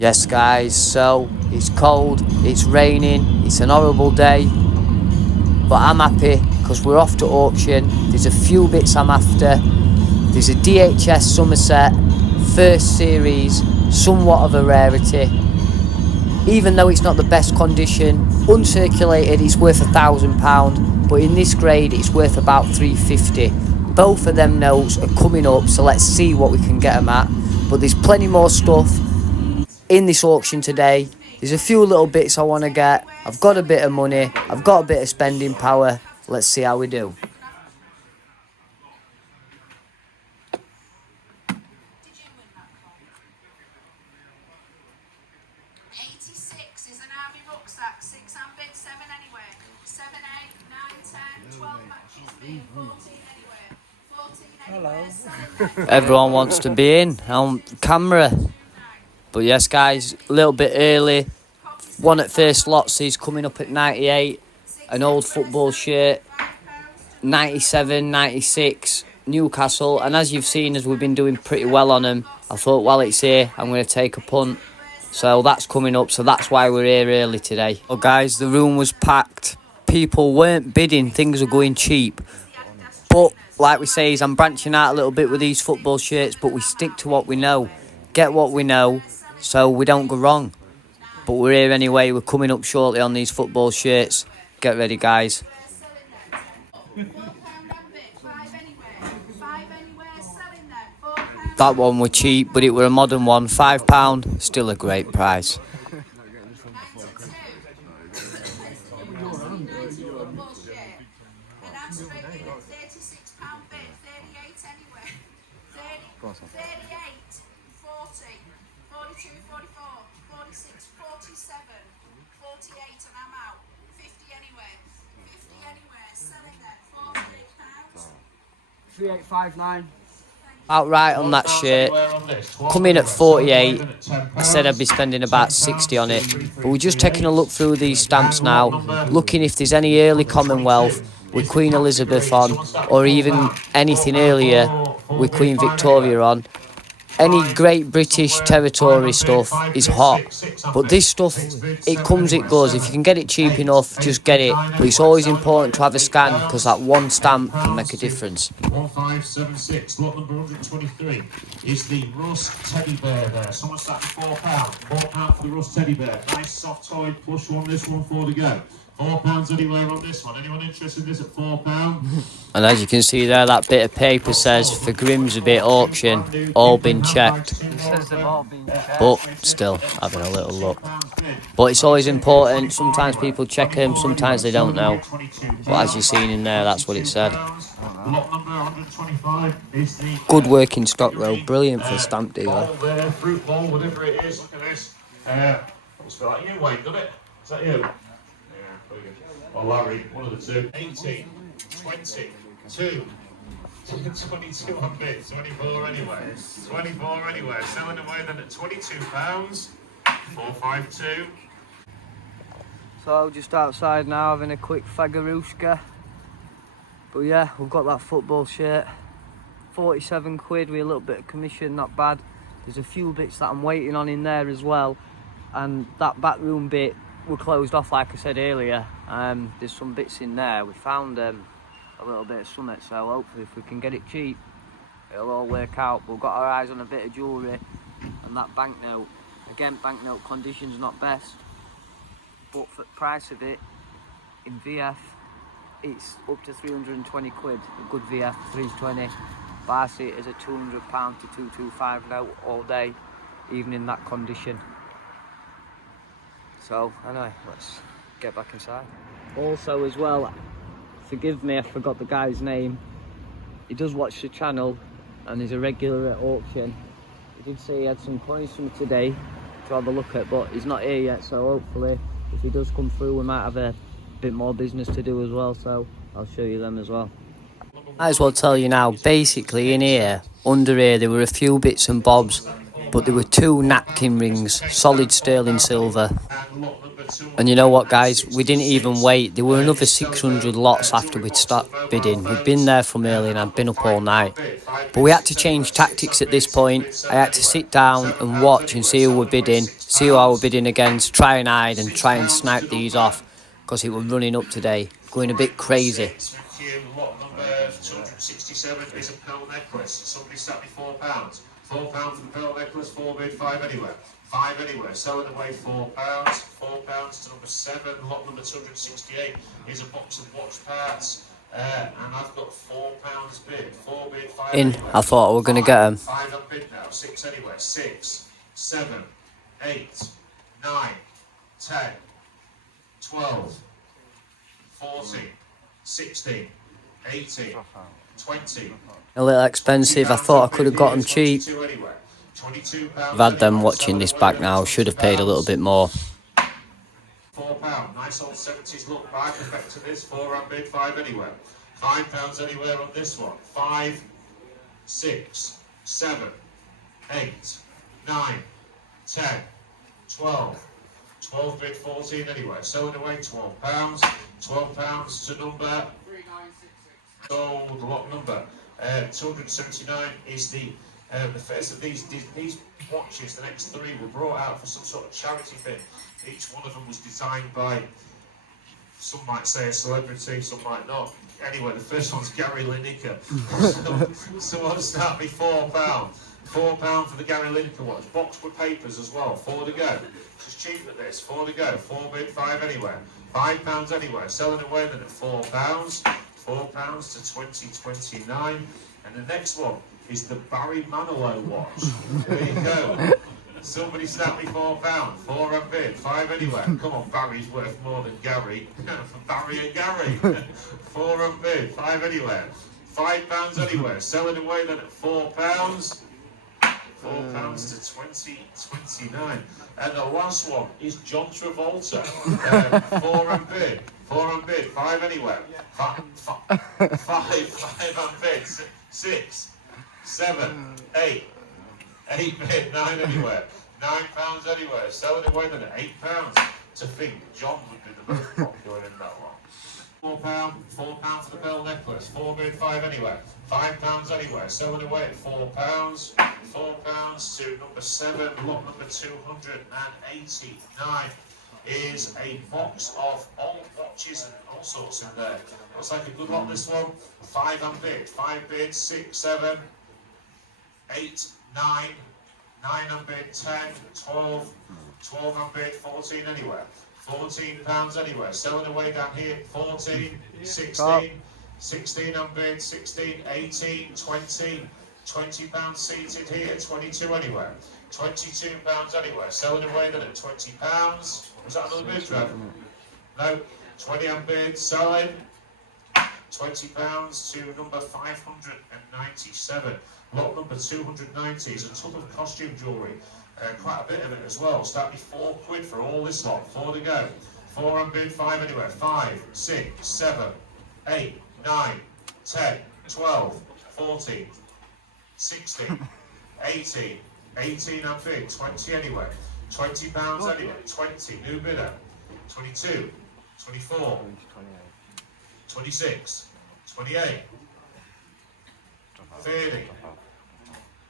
Yes guys, so it's cold, it's raining, it's an horrible day, but I'm happy because we're off to auction. There's a few bits I'm after. There's a DHS Somerset first series, somewhat of a rarity. Even though it's not the best condition, uncirculated, it's worth £1,000, but in this grade it's worth about £350. Both of them notes are coming up, so let's see what we can get them at. But there's plenty more stuff in this auction today. There's a few little bits I want to get. I've got a bit of money, I've got a bit of spending power. Let's see how we do. Everyone wants to be in on camera. But yes guys, a little bit early. One at first lots is coming up at 98. An old football shirt. 97, 96, Newcastle. And as you've seen, as we've been doing pretty well on them, I thought while it's here, I'm going to take a punt. So that's coming up, so that's why we're here early today. Well guys, the room was packed. People weren't bidding, things were going cheap. But like we say, I'm branching out a little bit with these football shirts, but we stick to what we know. Get what we know, so we don't go wrong. But we're here anyway, we're coming up shortly on these football shirts. Get ready guys. That one were cheap, but it were a modern one. £5, still a great price. £38.59. Outright on that shirt, come in at 48. I said I'd be spending about 60 on it, but we're just taking a look through these stamps now, looking if there's any early Commonwealth with Queen Elizabeth on, or even anything earlier with Queen Victoria on. Any Great British Territory stuff is hot, but this stuff, it comes, it goes. If you can get it cheap enough, just get it. But it's always important to have a scan, because that one stamp can make a difference. 1576, lot number 123 is the Russ Teddy Bear there. Someone's sat £4. £4 for the Russ Teddy Bear. Nice soft toy plush one, this one for to go. £4 anywhere on this one. Anyone interested in this at £4? And as you can see there, that bit of paper says for Grimsby auction, all been checked. But still, having a little look. But it's always important. Sometimes people check them, sometimes they don't know. But as you've seen in there, that's what it said. Good working stock though, brilliant for a stamp dealer. Fruit bowl, whatever it is, look at this. Looks like you, Wayne, doesn't it? Is that you? Or Larry, one of the two. 18, 20, 2, 22 on bid, 24 anyway. 24 anyway. Selling away then at £22, 452. So just outside now having a quick fagarushka. But yeah, we've got that football shirt. 47 quid with a little bit of commission, not bad. There's a few bits that I'm waiting on in there as well. And that back room bit, we're closed off like I said earlier. There's some bits in there. We found a little bit of summit, so hopefully if we can get it cheap, it'll all work out. We've got our eyes on a bit of jewellery and that banknote. Again, banknote condition's not best, but for the price of it, in VF, it's up to 320 quid. A good VF, 320. But I see it as a £200 to 225 note all day, even in that condition. So, anyway, let's get back inside. Also as well, forgive me, I forgot the guy's name. He does watch the channel and he's a regular at auction. He did say he had some coins from today to have a look at, but he's not here yet, so hopefully if he does come through we might have a bit more business to do as well, so I'll show you them as well. Might as well tell you now, basically in here, under here, there were a few bits and bobs, but there were 2 napkin rings, solid sterling silver. And you know what, guys? We didn't even wait. There were another 600 lots after we'd stopped bidding. We'd been there from early and I'd been up all night. But we had to change tactics at this point. I had to sit down and watch and see who were bidding, see who I were bidding against, try and hide and try and snipe these off, because it was running up today, going a bit crazy. Lot number 267 is a pearl necklace. Somebody sat me £4. £4 for the pearl necklace, 4 bid, 5 anywhere. 5 anywhere, selling away £4. £4 to number 7. Lot number 268 is a box of watch parts. And I've got £4 bid, 4 bid, 5 In, anywhere. I thought I was going to get them. 5 on bid now, 6 anywhere. 6, 7, 8, 9, 10, 12, 14, 16, 18, 20. A little expensive. I thought I could have got them cheap. I've had them watching this back now. Should have paid a little bit more. £4. Nice old 70s look back. Effect to this. 4 on bid, 5 anywhere. £5 anywhere on this one. 5, 6, 7, 8, 9, 10, 12. 12 bid, 14 anywhere. Selling away £12. £12 to number. Sold. Lot number 279 is the first of these watches. The next 3 were brought out for some sort of charity thing. Each one of them was designed by, some might say a celebrity, some might not. Anyway, the first one's Gary Lineker. Someone start me £4. £4 for the Gary Lineker watch. Boxed with papers as well. 4 to go. It's cheap at this. 4 to go. 4 bid, 5 anywhere. £5 anywhere. Selling away then at £4. £4 to 2029. And the next one is the Barry Manilow watch. There you go. Somebody snap me £4. 4 on bid, 5 anywhere. Come on, Barry's worth more than Gary. For Barry and Gary. 4 on bid, 5 anywhere. £5 anywhere. Selling away then at £4. £4 to 2029. And the last one is John Travolta. 4 on bid. 4 on bid, 5 anywhere. 5 on bid. 6, 7, 8. 8 bid, 9 anywhere. £9 anywhere. Selling away then at £8. To think John would be the most popular in that one. £4 for the pearl necklace. 4 bid, 5 anywhere. £5 anywhere. Selling away at £4. £4 to number 7. Lot number 289 is a box of old watches and all sorts in there. Looks like a good lot, this one. 5 on bid. 5 bid, 6, 7, 8, 9. 9 on bid, 10, 12, 12 on bid, 14 anywhere. £14 anywhere. Selling away down here, 14, 16, 16 on bid, 16, 18, 20, £20 seated here, 22 anywhere. £22 anywhere. Selling away then at £20. Was that another bid, Trev? No. 20 on bid, selling. £20 to number 597. Lot number 290 is a ton of costume jewellery. Quite a bit of it as well. Start me £4 for all this lot. 4 to go. 4 on bid, 5 anywhere. 5, 6, 7, 8, 9, 10, 12, 14, 16, 18, 18 on bid, 20 anywhere. £20 anywhere. 20, new bidder. 22, 24, 26, 28, 30.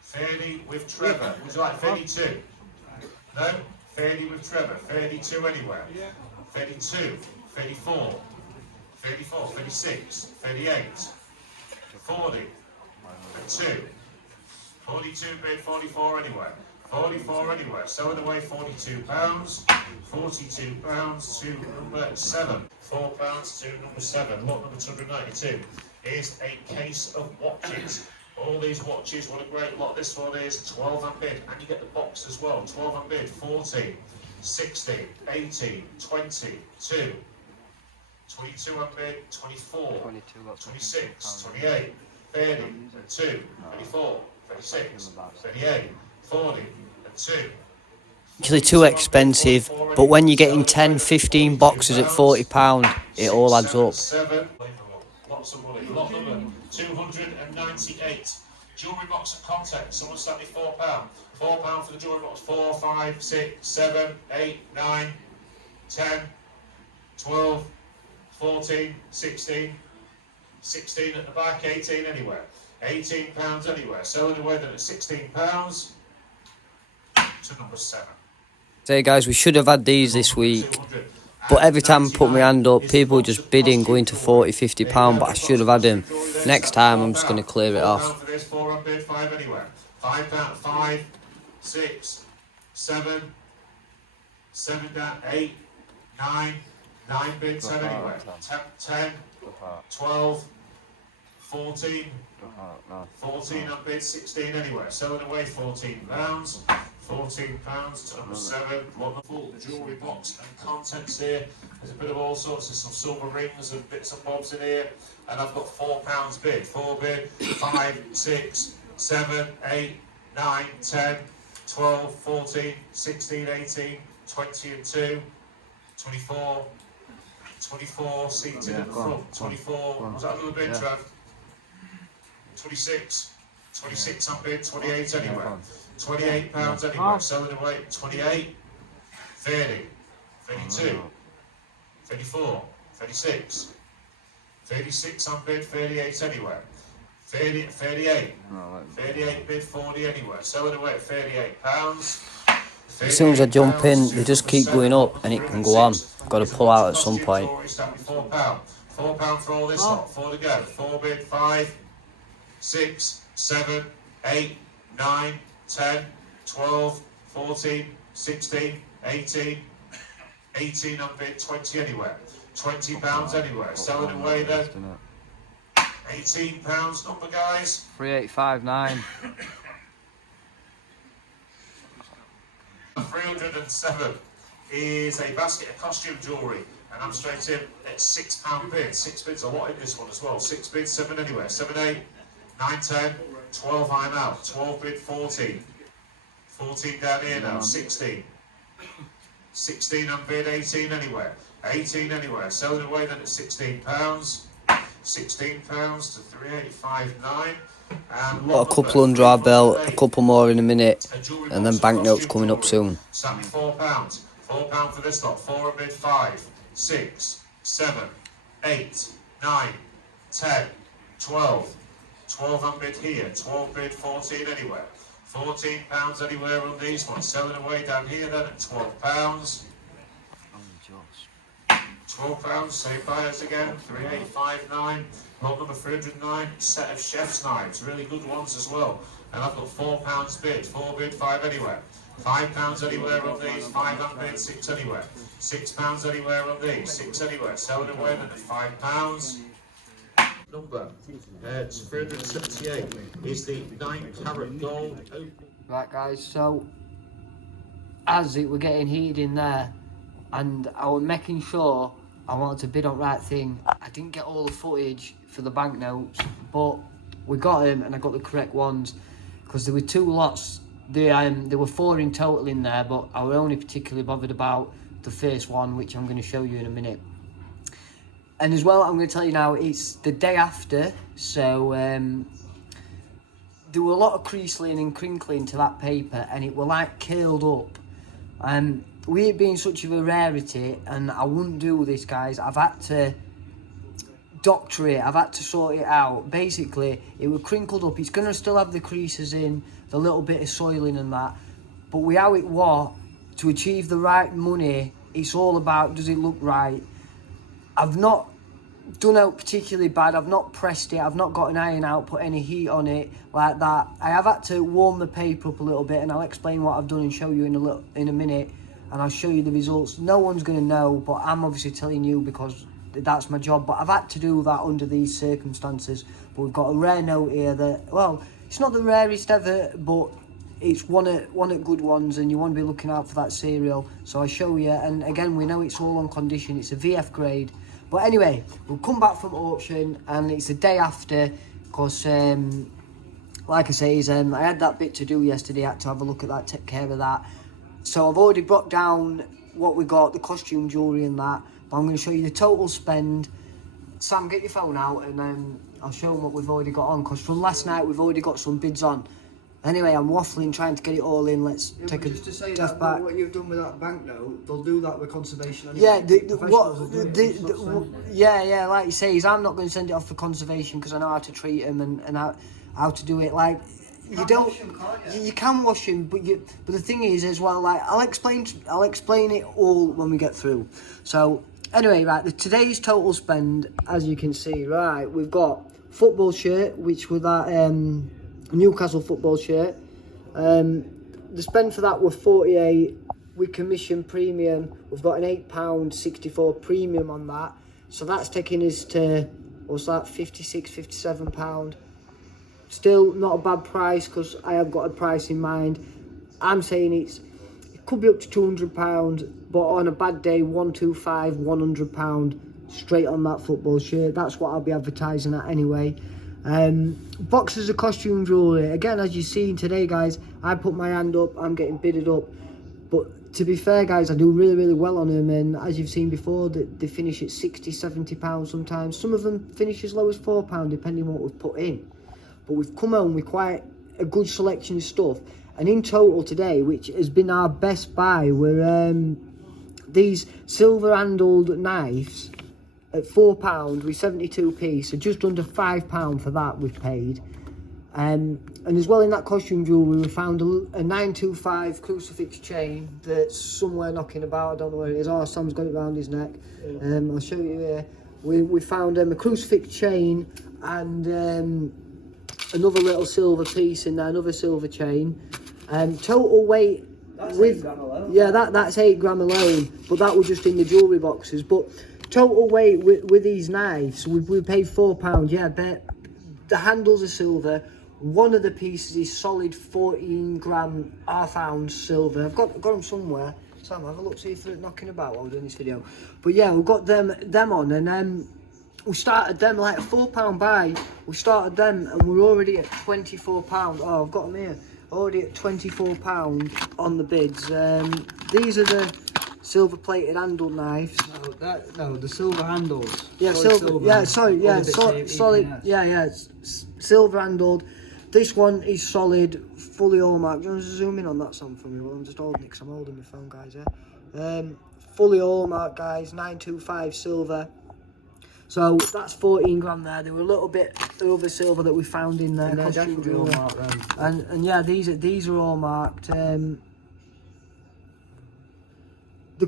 30 with Trevor. Would you like 32? No? 30 with Trevor. 32 anywhere. 32, 34, 34, 36, 38, 40, 42, 42 bid, 44 anywhere. 44 anywhere. Selling away £42. £42 to number 7. £4 to number 7. Lot number 292 is a case of watches. All these watches, what a great lot this one is. 12 on bid, and you get the box as well. 12 on bid, 14, 16, 18, 22, 22 on bid, 24, 26, 28, 30, 2, 24, 36, 38, 40, and 2. Actually too expensive, but when you're getting 10, 15 boxes at £40, it all adds up. Lots of money. Lot number 298. Jewellery box and contact. Someone sent me £4. £4 for the jewellery box. 4, 5, 6, 7, 8, 9, 10, 12, 14, 16, 16 at the back, 18 anywhere. £18 anywhere. Selling away then at £16 to number 7. So guys, we should have had these this week, but every time I put my hand up, people were just bidding, going to £40, £50, but I should have had them. Next time, I'm just going to clear it off. For this, 4 on bid, 5 anywhere. £5, 5, 6, 7, 7 down, 8, 9, 9 bids, 10 anywhere. 10, 12, 14, 14 on bid, 16 anywhere. Selling away £14. £14 to number 7. Wonderful jewellery box and contents here. There's a bit of all sorts. There's some silver rings and bits and bobs in here. And I've got £4 bid. 4 bid, 5, 6, 7, 8, 9, 10, 12, 14, 16, 18, 20 and 2, 24, 24 seats in the front. 24, was that a little bit, Trav? 26, 26 on bid, 28 anywhere. £28 anywhere, selling away 28, 30, 32, 34, 36, 36 on bid, 38 anywhere, 30, 38, 38 bid, 40 anywhere, selling away at £38. As soon as I jump in, they just keep going up and it can go on. Got to pull out at some point. £4 for all this lot, 4 to go, 4 bid, 5, 6, 7, 8, 9, 10, 12, 14, 16, 18, 18 on bid, 20 anywhere, £20 anywhere, selling away then, £18 number guys. 3859. 307 is a basket of costume jewellery, and I'm straight in at £6 bid. 6 bids a lot in this one as well. 6 bids, 7 anywhere, 7, 8, 9, 10, 12 I'm out, 12 bid, 14. 14 down here now, 16. 16 on bid, 18 anywhere. 18 anywhere, selling away then at £16. £16 to 3859. Got a couple under our belt, a couple more in a minute, and then Banknote's coming up soon. £4. £4 for this lot, 4 on bid, 5, 6, 7, 8, 9, 10, 12. 12 on bid here, 12 bid, 14 anywhere. £14 anywhere on these ones. Selling away down here then at £12. £12, same buyers again, 3859. Lot number 309, set of chef's knives, really good ones as well. And I've got £4 bid, 4 bid, 5 anywhere. £5 anywhere on these, 5 on bid, 6 anywhere. £6 anywhere on these, 6 anywhere. Selling away then at £5. Number 378 is the 9 carat gold. Right guys, so as it were getting heated in there and I was making sure I wanted to bid on the right thing, I didn't get all the footage for the banknotes, but we got them and I got the correct ones because there were 2 lots. There were 4 in total in there, but I was only particularly bothered about the first one, which I'm going to show you in a minute. And as well, I'm going to tell you now, it's the day after, so there were a lot of creasing and crinkling to that paper, and it were like curled up. With it being such of a rarity, and I wouldn't do this, guys, I've had to doctor it, I've had to sort it out. Basically, it was crinkled up. It's going to still have the creases in, the little bit of soiling and that, but with how it was, to achieve the right money, it's all about, does it look right? I've not done out particularly bad. I've not pressed it. I've not got an iron out, put any heat on it like that. I have had to warm the paper up a little bit, and I'll explain what I've done and show you in a minute, and I'll show you the results. No one's going to know, but I'm obviously telling you because that's my job. But I've had to do that under these circumstances. But we've got a rare note here that, well, it's not the rarest ever, but it's one of good ones, and you want to be looking out for that serial. So I show you, and again, we know it's all on condition. It's a VF grade. But anyway, we'll come back from auction, and it's the day after, because, like I say, I had that bit to do yesterday. I had to have a look at that, take care of that. So I've already brought down what we got, the costume jewellery and that, but I'm going to show you the total spend. Sam, get your phone out, and I'll show them what we've already got on, because from last night, we've already got some bids on. Anyway, I'm waffling, trying to get it all in. Let's Yeah, take a just to say death that back. What you've done with that banknote, they'll do that with conservation anyway. Yeah, Professionals will do it, it's not sending it. yeah, like you say, is I'm not going to send it off for conservation because I know how to treat them and how to do it. Like, you don't, wash 'em, can't you? you can wash them, but the thing is as well, like I'll explain it all when we get through. So anyway, right, today's total spend, as you can see, right, we've got football shirt, which was that Newcastle football shirt. The spend for that were 48. We commission premium. We've got an £8.64 premium on that, so that's taking us to, what's that, £56-57. Still not a bad price because I have got a price in mind. I'm saying it could be up to £200, but on a bad day, £125, £100 straight on that football shirt. That's what I'll be advertising at anyway. Boxes of costume jewellery. Again, as you've seen today, guys, I put my hand up. I'm getting bidded up. But to be fair, guys, I do really, really well on them. And as you've seen before, they finish at £60-70 sometimes. Some of them finish as low as £4, depending on what we've put in. But we've come home with quite a good selection of stuff. And in total today, which has been our best buy, were these silver-handled knives at £4 with 72p, so just under £5 for that we've paid. And as well, in that costume jewellery, we found a 925 crucifix chain that's somewhere knocking about. I don't know where it is. Oh, Sam's got it round his neck. I'll show you here. We found a crucifix chain and another little silver piece in there, another silver chain. Total weight, that's 8 gram alone. Yeah, that's 8 gram alone, but that was just in the jewellery boxes. But total weight with these knives, we paid £4. Yeah, the handles are silver. One of the pieces is solid 14 gram half ounce silver. I've got them somewhere. Sam, have a look, see if they're knocking about while we're doing this video. But yeah, we've got them on, and we started them like a £4 buy. We started them and we're already at £24. Oh, I've got them here. Already at £24 on the bids. These are the silver plated handled knives. No, the silver handles. Yeah, silver. Yeah, sorry. Yeah, solid. Yeah, silver handled. This one is solid, fully hallmark. Do you want to zoom in on that some for me? Well, I'm just holding it because I'm holding my phone, guys. Yeah. Fully hallmark, guys. 925 silver. So that's 14 gram there. There were a little bit of other silver that we found in there. And they're definitely all marked then. And yeah, these are all marked. The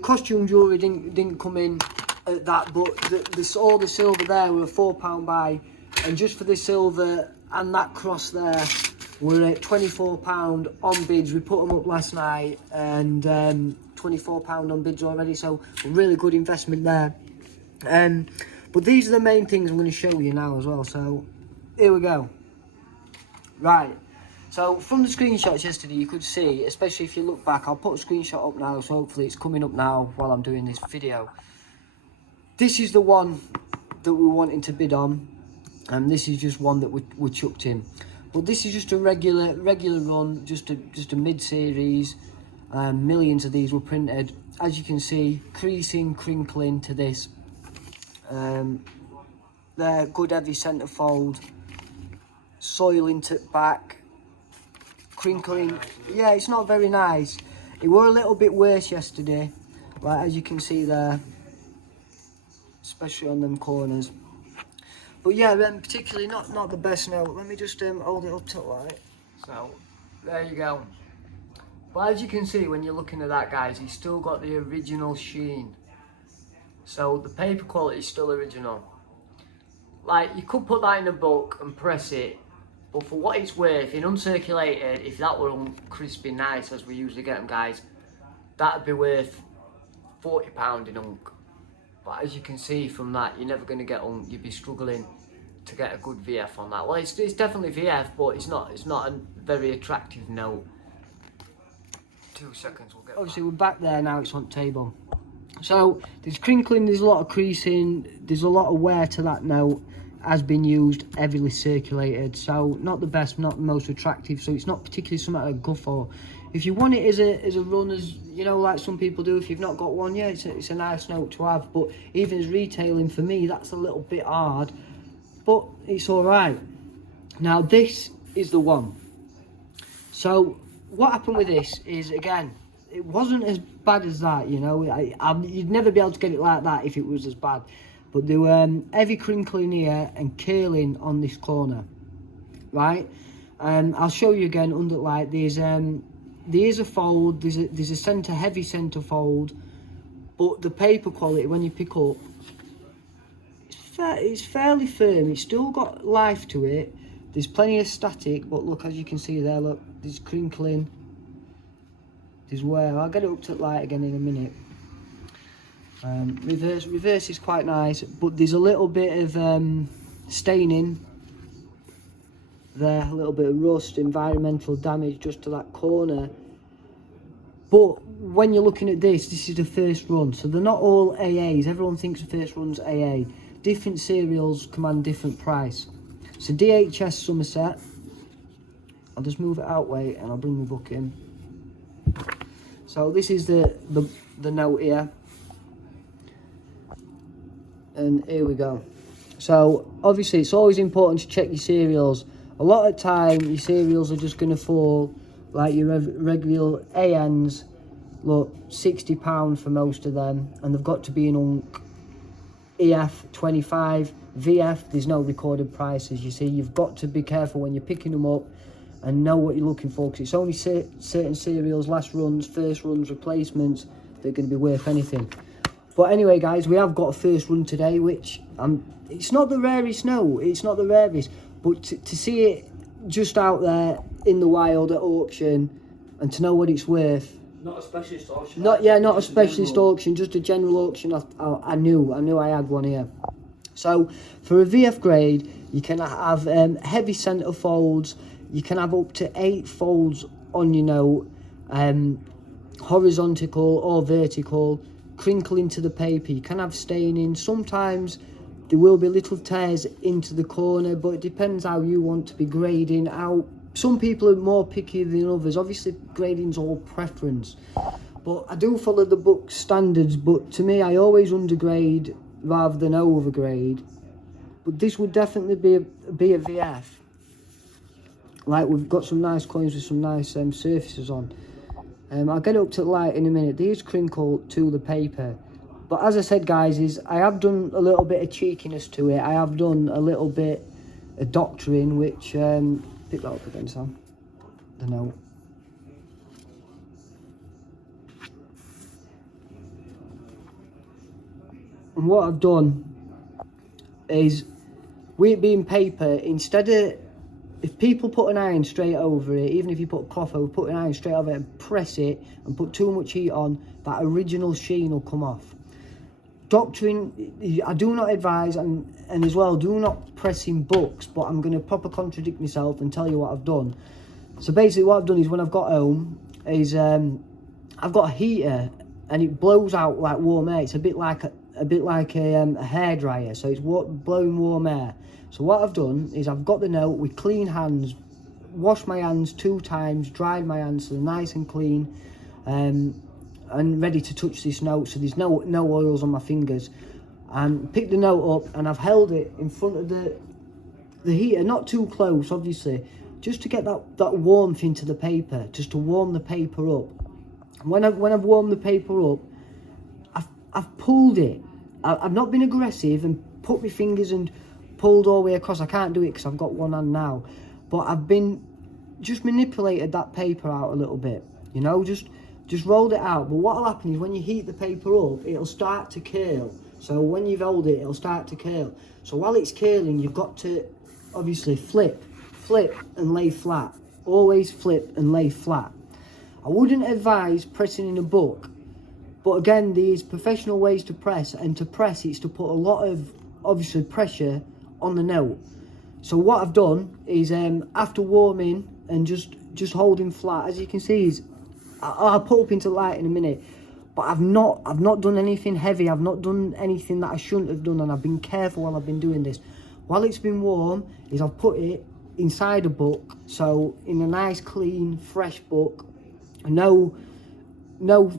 costume jewellery didn't come in at that, but all the silver there were a £4 buy, and just for the silver and that cross there, we're at £24 on bids. We put them up last night, and £24 on bids already. So a really good investment there. But these are the main things I'm going to show you now as well. So here we go. Right. So from the screenshots yesterday, you could see, especially if you look back, I'll put a screenshot up now, so hopefully it's coming up now while I'm doing this video. This is the one that we're wanting to bid on, and this is just one that we chucked in. But this is just a regular run, just a mid-series. Millions of these were printed. As you can see, creasing, crinkling to this. They're good heavy centerfold, soiling to back, crinkling. Yeah, it's not very nice. It were a little bit worse yesterday, like as you can see there, especially on them corners. But yeah, particularly not the best note. Let me just hold it up to the light. So there you go. But as you can see when you're looking at that, guys, he's still got the original sheen. So the paper quality is still original. Like, you could put that in a book and press it, but for what it's worth, in uncirculated, if that were crispy nice as we usually get them, guys, that'd be worth £40 in unk. But as you can see from that, you're never going to get unk. You'd be struggling to get a good VF on that. Well, it's definitely VF, but it's not a very attractive note. 2 seconds, we'll get obviously back. We're back there now, it's on the table. So there's crinkling, there's a lot of creasing, there's a lot of wear to that note. Has been used, heavily circulated, so not the best, not the most attractive. So it's not particularly something I'd go for. If you want it as a run, as you know, like some people do, if you've not got one, yeah, it's a nice note to have. But even as retailing, for me, that's a little bit hard, but it's all right. Now this is the one. So what happened with this is, again, it wasn't as bad as that, you know. You'd never be able to get it like that if it was as bad. But there were heavy crinkling here and curling on this corner, right? I'll show you again under light. There's a fold, there's a centre, heavy centre fold, but the paper quality when you pick up, it's fairly firm. It's still got life to it. There's plenty of static, but look, as you can see there, look, there's crinkling, there's wear. I'll get it up to light again in a minute. Reverse is quite nice, but there's a little bit of staining there, a little bit of rust, environmental damage just to that corner. But when you're looking at this is the first run, so they're not all AAs. Everyone thinks the first run's AA. Different cereals command different price. So DHS Somerset, I'll just move it out way and I'll bring the book in. So this is the note here, and here we go. So obviously it's always important to check your cereals. A lot of time your cereals are just going to fall like your regular ANs. Look, £60 for most of them, and they've got to be in UNC. EF 25, VF, there's no recorded prices. You see, you've got to be careful when you're picking them up and know what you're looking for, because it's only certain cereals, last runs, first runs, replacements, that are going to be worth anything. But anyway, guys, we have got a first run today, which it's not the rarest, no, it's not the rarest, but to see it just out there in the wild at auction and to know what it's worth. Not a specialist auction. Not a specialist auction, just a general auction. I knew I had one here. So for a VF grade, you can have heavy centre folds. You can have up to 8 folds on your note, horizontal or vertical, crinkling to the paper. You can have staining. Sometimes there will be little tears into the corner, but it depends how you want to be grading out. Some people are more picky than others. Obviously, grading's all preference. But I do follow the book standards, but to me, I always undergrade rather than overgrade. But this would definitely be a VF. Like, we've got some nice coins with some nice surfaces on. I'll get it up to the light in a minute. There is crinkle to the paper. But as I said, guys, I have done a little bit of cheekiness to it. I have done a little bit of doctoring, which... pick that up again, Sam. The note. And what I've done is, with it being paper, instead of, if people put an iron straight over it, even if you put a cloth over, put an iron straight over it and press it and put too much heat on, that original sheen will come off. Doctoring, I do not advise, and as well, do not press in books, but I'm going to proper contradict myself and tell you what I've done. So basically what I've done is, when I've got home, is I've got a heater and it blows out like warm air. It's a bit like a hairdryer, so it's blowing warm air. So what I've done is, I've got the note with clean hands, washed my hands 2 times, dried my hands so they're nice and clean, and ready to touch this note, so there's no oils on my fingers. And picked the note up and I've held it in front of the heater, not too close obviously, just to get that warmth into the paper, just to warm the paper up. And when I've warmed the paper up, I've pulled it. I've not been aggressive and put my fingers and pulled all the way across. I can't do it because I've got one hand now, but I've been just manipulated that paper out a little bit, you know, just rolled it out. But what'll happen is, when you heat the paper up, it'll start to curl. So when you've held it, it'll start to curl. So while it's curling, you've got to obviously flip and lay flat. Always flip and lay flat. I wouldn't advise pressing in a book, but again, there's professional ways to press, and to press it's to put a lot of obviously pressure on the note. So what I've done is, after warming and just holding flat, as you can see, is I'll put up into light in a minute, but I've not done anything heavy. I've not done anything that I shouldn't have done, and I've been careful while I've been doing this. While it's been warm, is I've put it inside a book, so in a nice clean fresh book, no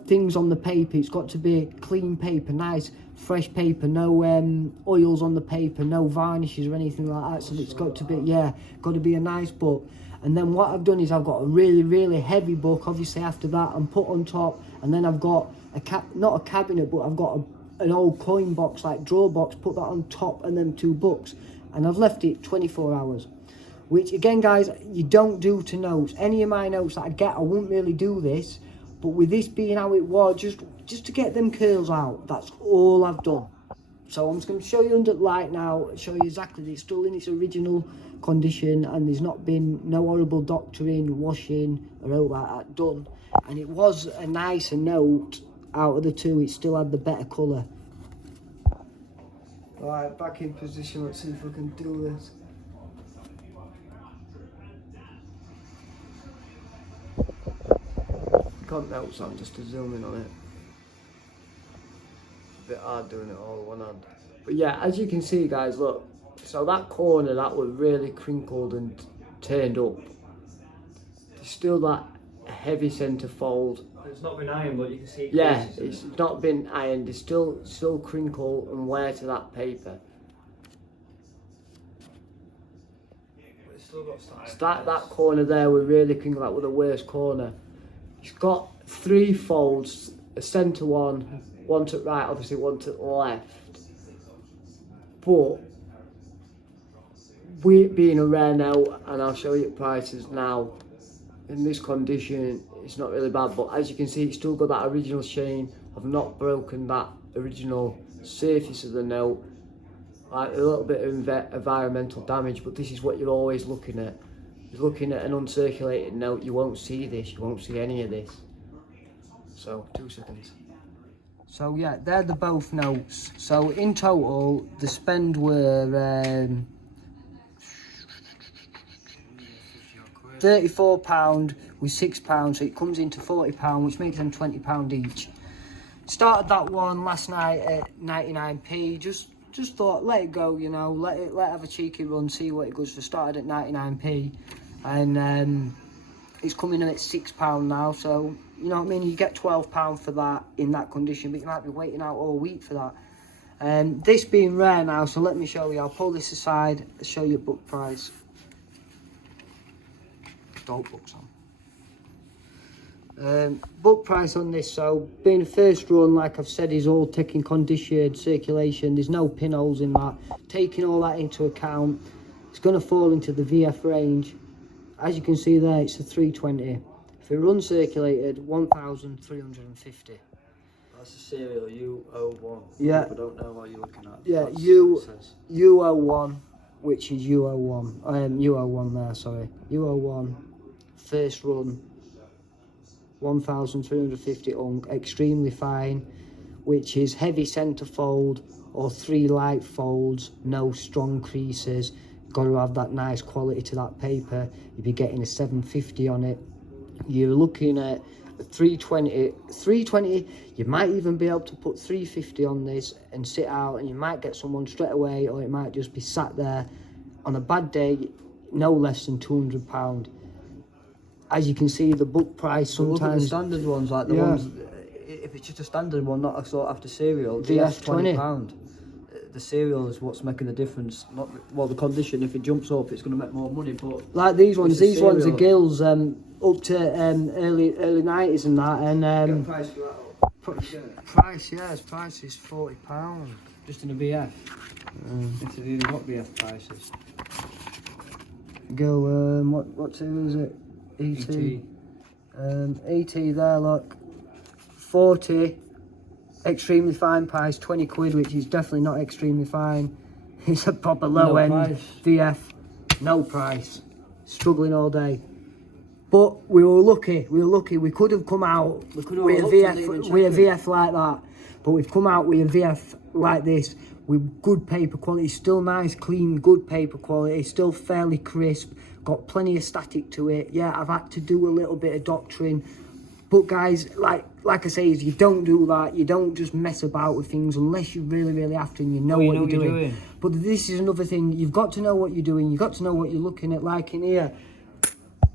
things on the paper. It's got to be clean paper, nice fresh paper, no oils on the paper, no varnishes or anything like that. So it's got to be, got to be a nice book. And then what I've done is I've got a really heavy book, obviously after that, and put on top. And then I've got not a cabinet, but I've got an old coin box, like drawer box, put that on top and them 2 books. And I've left it 24 hours. Which again, guys, you don't do to notes. Any of my notes that I get, I wouldn't really do this. But with this being how it was, just to get them curls out, that's all I've done. So I'm just going to show you under the light now, show you exactly that it's still in its original condition, and there's not been no horrible doctoring, washing or all like that done. And it was a nicer note out of the 2, it still had the better colour. Alright, back in position, let's see if we can do this. Got notes on just to zoom in on it. A bit hard doing it all with one hand. But yeah, as you can see, guys, look. So that corner, that was really crinkled and turned up. There's still that heavy centre fold. It's not been ironed, but you can see. Yeah, it's not been ironed. There's still crinkle and wear to that paper. It's still got So that corner there was really crinkled. That was the worst corner. It's got 3 folds, a centre one to the right, obviously one to the left. But with it being a rare note, and I'll show you the prices now, in this condition, it's not really bad. But as you can see, it's still got that original shine. I've not broken that original surface of the note. Like a little bit of environmental damage, but this is what you're always looking at. You're looking at an uncirculated note, you won't see this, you won't see any of this. So, 2 seconds. So yeah, they're the both notes. So in total, the spend were £34 with £6, so it comes into £40, which makes them £20 each. Started that one last night at 99p. Just thought, let it go, you know, let it have a cheeky run, see what it goes for. Started at 99p, and it's coming in at £6 now. So you know what I mean. You get £12 for that in that condition, but you might be waiting out all week for that. This being rare now, so let me show you. I'll pull this aside, show you book price. Don't books on. Book price on this, so being the first run, like I've said, is all taking condition, circulation, there's no pinholes in that. Taking all that into account, it's going to fall into the VF range. As you can see there, it's a 320. If it runs circulated, 1,350. That's a serial U01. Yeah. I don't know what you're looking at. Yeah, That's U01, which is U01. U01 there, sorry. U01, first run. 1,350 unk, extremely fine, which is heavy centre fold or 3 light folds, no strong creases. Got to have that nice quality to that paper. You'd be getting a 750 on it. You're looking at a 320. You might even be able to put 350 on this and sit out, and you might get someone straight away, or it might just be sat there. On a bad day, no less than £200. As you can see, the book price sometimes... Look at the standard ones, like the ones... If it's just a standard one, not a sought after cereal, VF £20. The cereal is what's making the difference. Not well, the condition. If it jumps up, it's going to make more money. But like these ones are gills up to early 90s and that. And price for that. price is £40. Just in a VF. It's even what VF prices. Go what two is it? ET. ET there, look. 40. Extremely fine price, 20 quid, which is definitely not extremely fine. It's a proper low end price. VF, no price, struggling all day. But we were lucky, we could have come out with a VF like that, but we've come out with a VF like this, with good paper quality, still nice, clean, good paper quality, still fairly crisp, got plenty of static to it. Yeah, I've had to do a little bit of doctoring, but guys, like I say, is you don't do that. You don't just mess about with things unless you really have to and you know what you're doing. But this is another thing. You've got to know what you're doing. You've got to know what you're looking at. Like in here,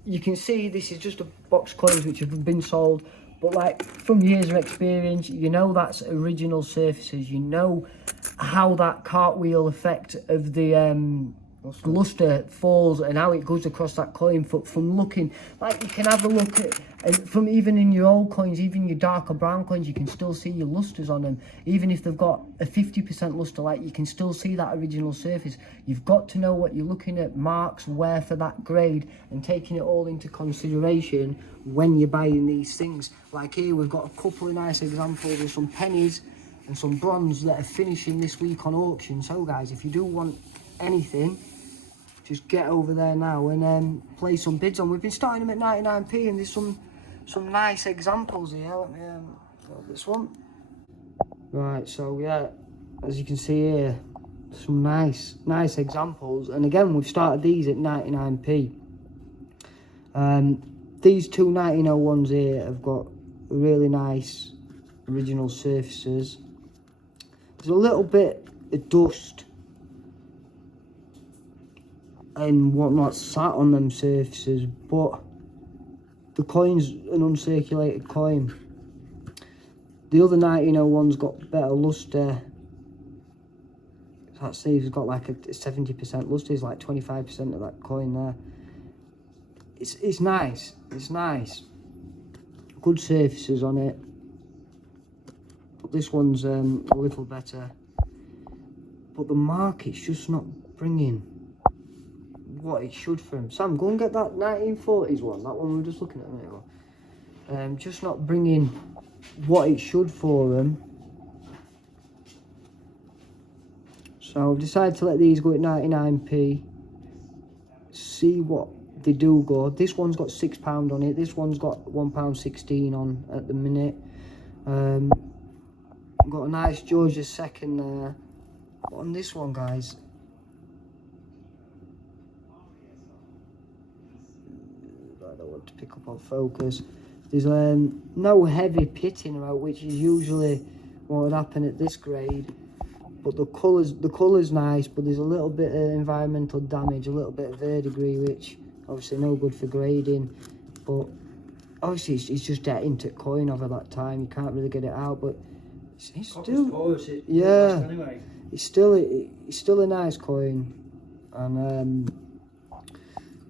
you can see this is just a box coins which have been sold. But like from years of experience, you know that's original surfaces. You know how that cartwheel effect of the luster falls and how it goes across that coin. From looking, like, you can have a look at, and from even in your old coins, even your darker brown coins, you can still see your lusters on them. Even if they've got a 50% luster, like, you can still see that original surface. You've got to know what you're looking at, marks, wear for that grade, and taking it all into consideration when you're buying these things. Like here, we've got a couple of nice examples of some pennies and some bronze that are finishing this week on auction. So guys, if you do want anything, just get over there now and play some bids on. We've been starting them at 99p, and there's some nice examples here. Let me go this one. Right, so yeah, as you can see here, some nice examples. And again, we've started these at 99p. These two 1901s here have got really nice original surfaces. There's a little bit of dust and whatnot sat on them surfaces, but the coin's an uncirculated coin. The other 1901's got better luster. That Steve's got like a 70% luster. It's like 25% of that coin there. It's nice. It's nice. Good surfaces on it. But this one's a little better. But the market's just not bringing what it should for him. Sam, go and get that 1940s one. That one we were just looking at a minute ago. Just not bringing what it should for him. So I've decided to let these go at 99p. See what they do go. This one's got £6 on it. This one's got £1.16 on at the minute. Got a nice George II there. But on this one, guys, I don't want to pick up on focus. There's no heavy pitting about, which is usually what would happen at this grade. But the colour's nice, but there's a little bit of environmental damage, a little bit of verdigris, which obviously no good for grading. But obviously it's just dead into coin over that time. You can't really get it out, but it's still, yeah, anyway. It's still a nice coin. And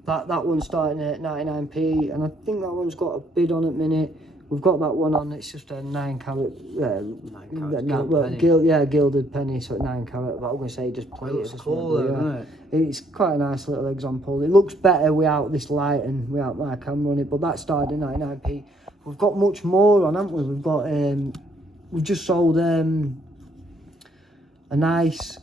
that one's starting at 99p, and I think that one's got a bid on at minute. We've got that one on. It's just a 9 carat, gilded penny, so at 9 carat. But I'm gonna say just play it. It's cool, though, isn't it? It's quite a nice little example. It looks better without this light and without my camera on it. But that started at 99p. We've got much more on, haven't we? We've got we've just sold a nice.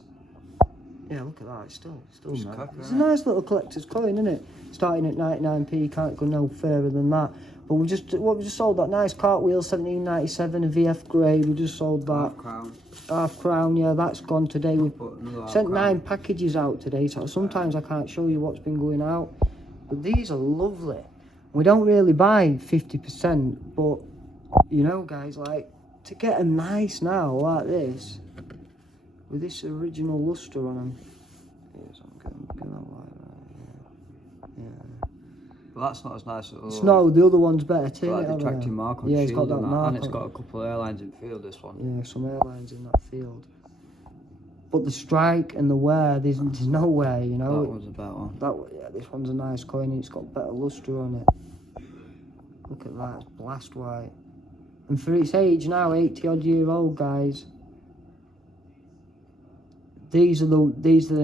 Yeah, look at that. It's still nice. It's a nice little collector's coin, isn't it? Starting at 99p. Can't go no further than that. But we just sold that nice cartwheel, 1797, a VF grade. We just sold that. Half crown, yeah, that's gone today. We sent 9 packages out today, so sometimes I can't show you what's been going out. But these are lovely. We don't really buy 50%, but you know, guys, like, to get them nice now like this, with this original luster on them. Yes, I'm getting that light right, yeah. But that's not as nice at all. It's no, the other one's better too. Like the attracting mark on the it's shield got that mark and it's got a couple of airlines in field, this one. Yeah, some airlines in that field. But the strike and the wear, there's no wear, you know. That one's a better one. This one's a nice coin, and it's got better luster on it. Look at that, it's blast white. And for its age now, 80 odd year old, guys. These are the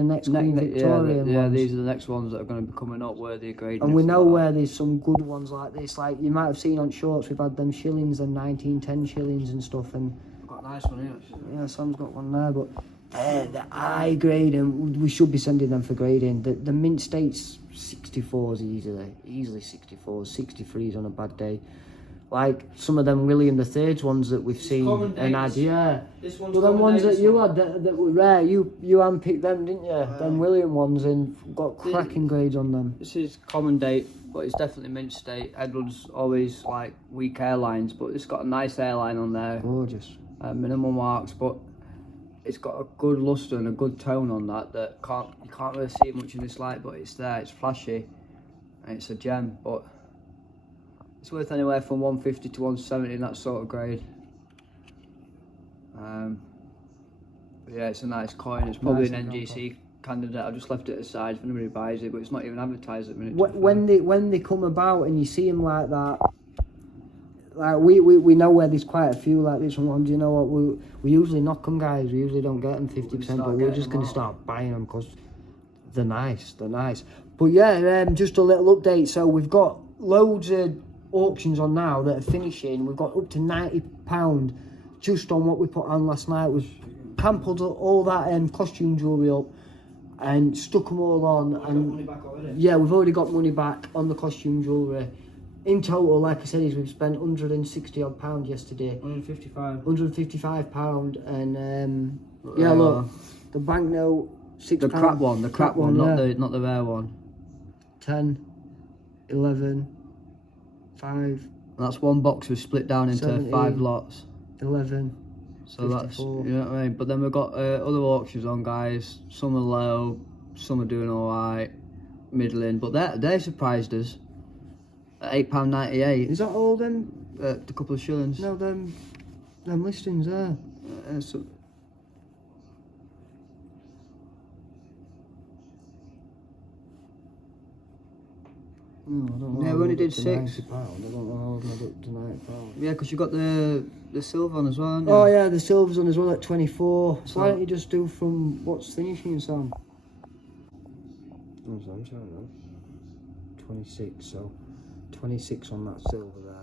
next Queen Victoria ones. Yeah, these are the next ones that are going to be coming up where they're grading. And we know where there's some good ones like this. Like, you might have seen on shorts, we've had them shillings and 1910 shillings and stuff. And I've got a nice one here, actually. Yeah, Sam's got one there, but the high grade, and we should be sending them for grading. The mint state's 64s easily 64s, 63s on a bad day. Like some of them William III's ones that we've seen and had, yeah. Well, them ones that you had that were rare, you handpicked them, didn't you? Them William ones, and got cracking grades on them. This is common date, but it's definitely mint state. Edward's always like weak airlines, but it's got a nice airline on there. Gorgeous. Minimal marks, but it's got a good luster and a good tone on that you can't really see much in this light, but it's there. It's flashy, and it's a gem, but. It's worth anywhere from 150 to 170 in that sort of grade. But yeah, it's a nice coin. It's probably nice an NGC candidate. I just left it aside if anybody buys it, but it's not even advertised at the minute. When they come about and you see them like that, like we know where there's quite a few like this one. Do you know what? We usually knock them, guys. We usually don't get them 50%, but we're just going to start buying them because they're nice. They're nice. But yeah, just a little update. So we've got loads of auctions on now that are finishing. We've got up to £90 just on what we put on last night. We've campled all that costume jewellery up and stuck them all on. And money back already? Yeah, we've already got money back on the costume jewellery. In total, like I said, we've spent £160 odd yesterday. £155, and yeah, look, the banknote, £6. The crap one, yeah. not the rare one. 10, 11, 5. And that's one box was split down into 17, 5 lots. 11. So 54. that's, you know what I mean. But then we've got other auctions on, guys. Some are low, some are doing all right, middling. But they surprised us. At £8.98. Is that all them? A couple of shillings. No, them listings there. So, No, I don't know. yeah, we only did £6. £6. I don't know how I'm up to £9. Yeah, because you got the silver on as well, haven't you? Oh yeah, the silver's on as well at 24. So So why don't you just do from what's finishing, Sam? 26. So 26 on that silver there.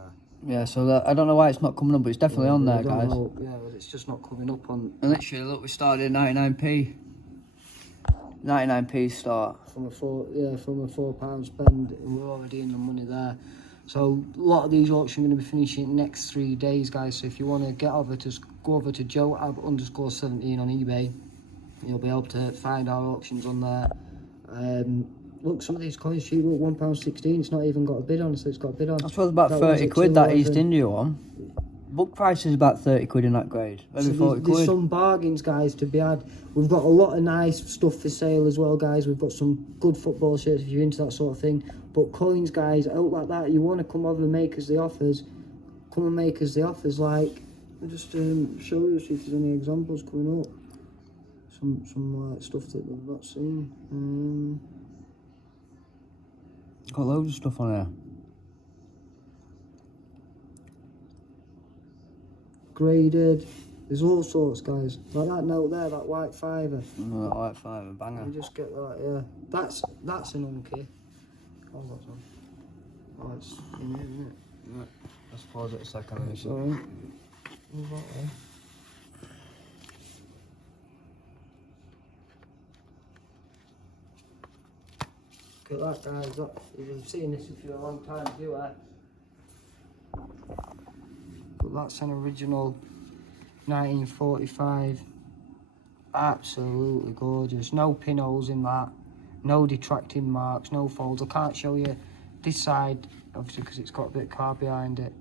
Yeah, so that, I don't know why it's not coming up, but it's definitely on there, guys. Yeah, but it's just not coming up on. And literally, look, we started at 99p. 99p start. From a £4 spend, and we're already in the money there. So a lot of these auctions are going to be finishing in the next 3 days, guys. So if you want to go over to joeab_17 on eBay, you'll be able to find our auctions on there. Look, some of these coins cheap. Look, £1.16. It's not even got a bid on, so it's got a bid on. I suppose about 30 quid, that East India one. Book price is about 30 quid in that grade. Maybe So 40 there's quid. some bargains, guys, to be had. We've got a lot of nice stuff for sale as well, guys. We've got some good football shirts if you're into that sort of thing. But coins, guys, out like that, you want to come over and make us the offers. Come and make us the offers. Like, I'll just show you, see if there's any examples coming up. Some stuff that we've not seen. Got loads of stuff on there. Graded. There's all sorts, guys. Like that note there, that white fiver. Oh, that white fiver, banger. You just get that, yeah. That's an unky. Oh, what's on? Oh, it's in here, isn't it? Yeah. Let's pause it a second. Sorry. Move that way. Look at that, guys. You've seen this for a long time, viewer. But that's an original 1945. Absolutely gorgeous. No pinholes in that. No detracting marks. No folds. I can't show you this side, obviously, because it's got a bit of car behind it.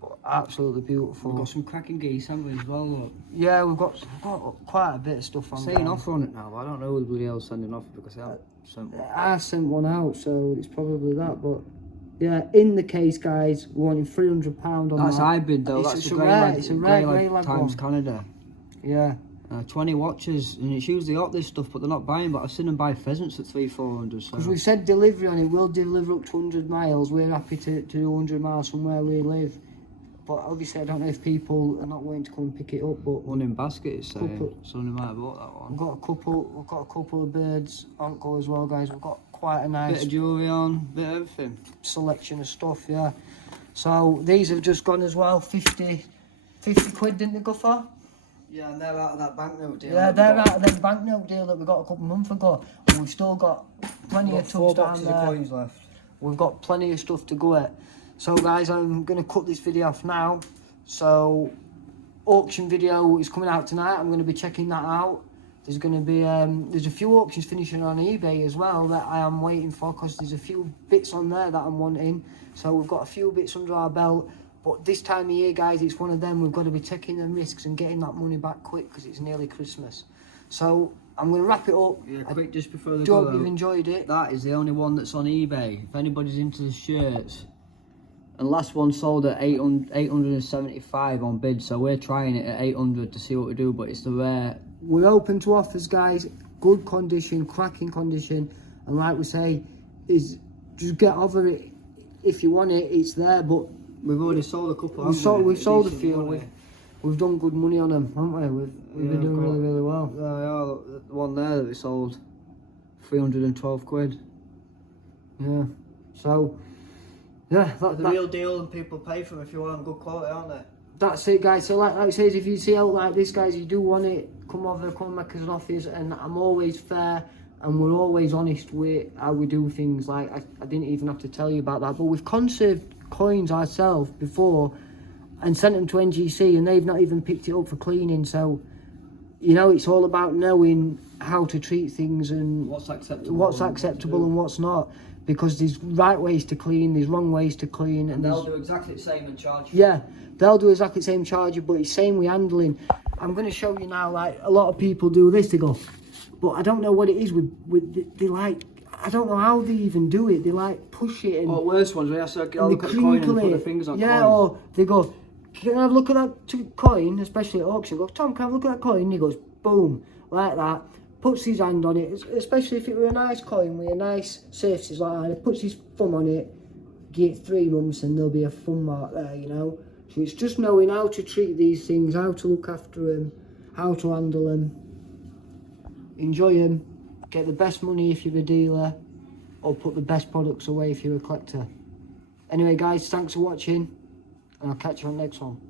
But absolutely beautiful. We've got some cracking geese, haven't we, as well, look. Yeah, we've got quite a bit of stuff on. Saying offer on it now, but I don't know who the bloody hell's sending offer because they haven't sent one. I sent one out, so it's probably that. But yeah, in the case, guys, we're wanting £300 on That's that. hybrid though. It's That's a a grey rare- lag. it's a rare grey grey lag times one. Canada. Yeah. 20 watches, and it's usually up this stuff, but they're not buying. But I've seen them buy pheasants at 300-400. So. Because we've said delivery on it, we'll deliver up to 100 miles. We're happy to do 100 miles from where we live. But obviously, I don't know if people are not willing to come and pick it up. But One in basket, it's saying. Couple- Somebody might have bought that one. we've got a couple of birds on go as well, guys. We've got quite a nice Bit of jewellery on, bit of everything. selection of stuff, yeah. So these have just gone as well, 50 quid, didn't they go for? Yeah, and they're out of that banknote deal. Yeah, they're out of the banknote deal that we got a couple of months ago. And we've still got plenty of Four tubs down boxes there. of coins left. We've got plenty of stuff to go at. So guys, I'm going to cut this video off now. So auction video is coming out tonight. I'm going to be checking that out. There's going to be there's a few auctions finishing on eBay as well that I am waiting for, because there's a few bits on there that I'm wanting. So we've got a few bits under our belt. But this time of year, guys, it's one of them. We've got to be taking the risks and getting that money back quick, because it's nearly Christmas. So I'm going to wrap it up. Yeah, quick, just before the I go hope you've enjoyed it. That is the only one that's on eBay. If anybody's into the shirts, And last one sold at 875 on bid, so we're trying it at 800 to see what we do, but it's the rare. We're open to offers, guys. Good condition, cracking condition, and like we say, is just get over it. If you want it, it's there. But We've already sold a couple. we've sold a few. We've done good money on them, haven't we? We've been doing really well. Yeah, the one there that we sold, 312 quid. Yeah. So, yeah, The real deal, and people pay for them if you want them good quality, aren't they? that's it, guys. So like I says, if you see out like this, guys, you do want it, come over, come make us an offer, and I'm always fair and we're always honest with how we do things. Like I didn't even have to tell you about that, but we've conserved coins ourselves before and sent them to NGC, and they've not even picked it up for cleaning. So, you know, it's all about knowing how to treat things and What's acceptable and what's not, because there's right ways to clean, there's wrong ways to clean, And they'll do exactly the same and charge you. yeah, they'll do exactly the same charge, but it's same with handling. I'm going to show you now, like, a lot of people do this, they go, but I don't know what it is with they like, I don't know how they even do it, they like push it and... Or worse ones, where you have to and look at the coin and put the fingers on yeah, coin. or they go, can I have a look at that coin, especially at auction? Go, Tom, can I have a look at that coin? And he goes, boom, like that, puts his hand on it, especially if it were a nice coin with a nice surface like that, he puts his thumb on it, give it 3 months and there'll be a thumb mark there, you know. So it's just knowing how to treat these things, how to look after them, how to handle them, enjoy them, get the best money if you're a dealer, or put the best products away if you're a collector. Anyway, guys, thanks for watching, and I'll catch you on the next one.